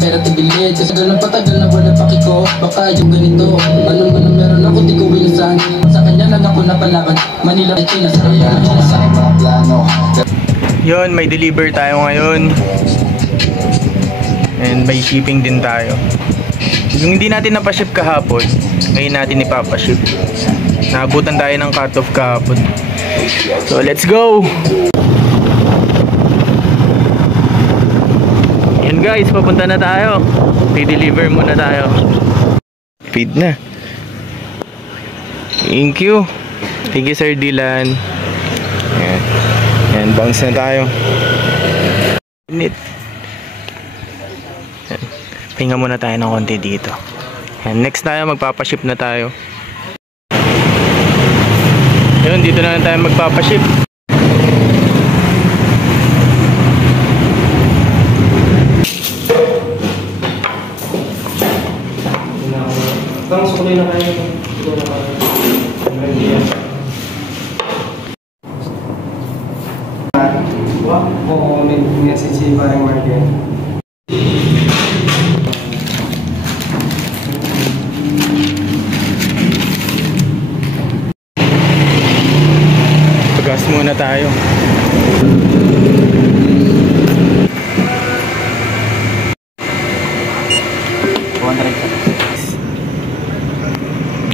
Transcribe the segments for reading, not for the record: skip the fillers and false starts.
pera tigilit. Kasi tagal ng patagal na wala pakiko. Baka yung ganito, anong meron ako di ko wilasan. Sa kanya lang ako napalakad, Manila at China sa kanya sa mga plano. Yun, may deliver tayo ngayon. And may shipping din tayo. Yung hindi natin napaship kahapon, ngayon natin ipapaship. Naabutan tayo ng cut-off kahapon. So let's go! Yan guys, papunta na tayo. I-deliver muna tayo. Feed na. Thank you. Thank you Sir Dylan. Yan. Yan, bounce na tayo. Init. Yan. Pahinga muna tayo ng konti dito. Yan. Next tayo, magpapaship na tayo. Yun, dito na lang tayo magpapaship. Bang, sukulay na kayo. Oo, may message si parang market. Pagas muna tayo.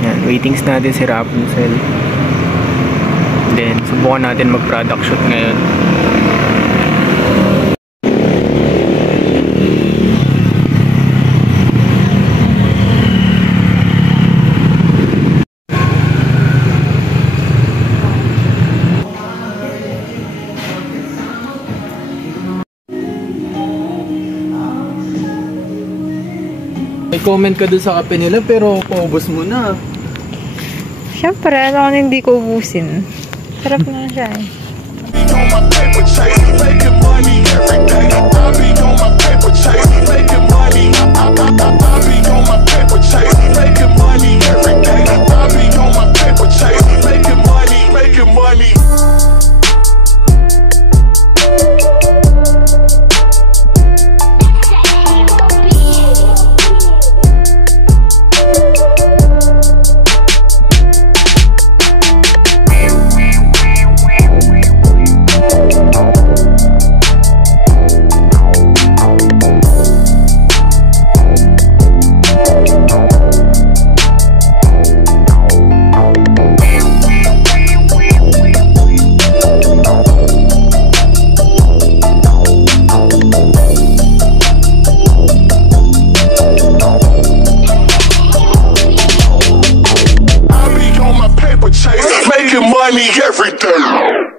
Yan, waitings natin si Rapunzel. Then, subukan natin mag-product shoot ngayon. May comment ka dun sa kape nila pero paubos mo na. Siyempre, ano kung hindi ko ubusin. Sarap na siya eh. Making money every day.